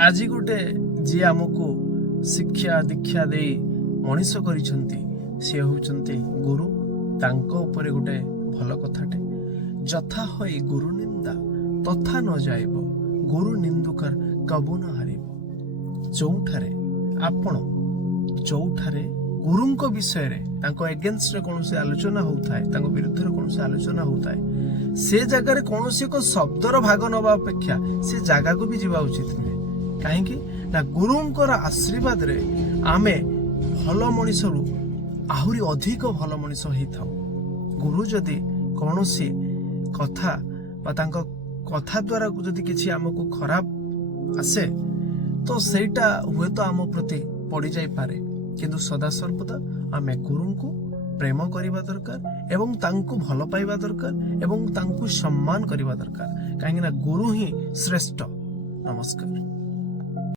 आज गोटे जी आमको शिक्षा दीक्षा दे मनीष करिसंती से होचंती गुरु। तांको ऊपर गोटे भल कथाटे जथा होई गुरु निंदा तथा न जाइब गुरु निंदुकर कबु न हारिब। जोठारे गुरुंको विषय रे तांको एगेंस्ट रे कोनोसी आलोचना होउथाय, तांको विरुद्ध रे कोनोसी आलोचना होउथाय, से जगह रे कोनोसी को शब्दर भाग नबा अपेक्षा से जगह को भी जीवा उचित नुहे। काहेकि ना गुरुंकर आशीर्वाद रे आमे भल मनीष रु आहुरी अधिक भल मनीष हेइथाउ। गुरु जदि कोनोसी कथा बा तांको कथा द्वारा जदि किछि हमको खराब आसे तो सेटा हुए तो आम प्रति पड़ी जाई पारे, किंतु सदा सर्वदा आमे गुरु को प्रेम करबा दरकार एवं तांको भल पाइबा दरकार एवं तांको सम्मान करबा दरकार, काहेकि ना गुरु ही श्रेष्ठ। नमस्कार।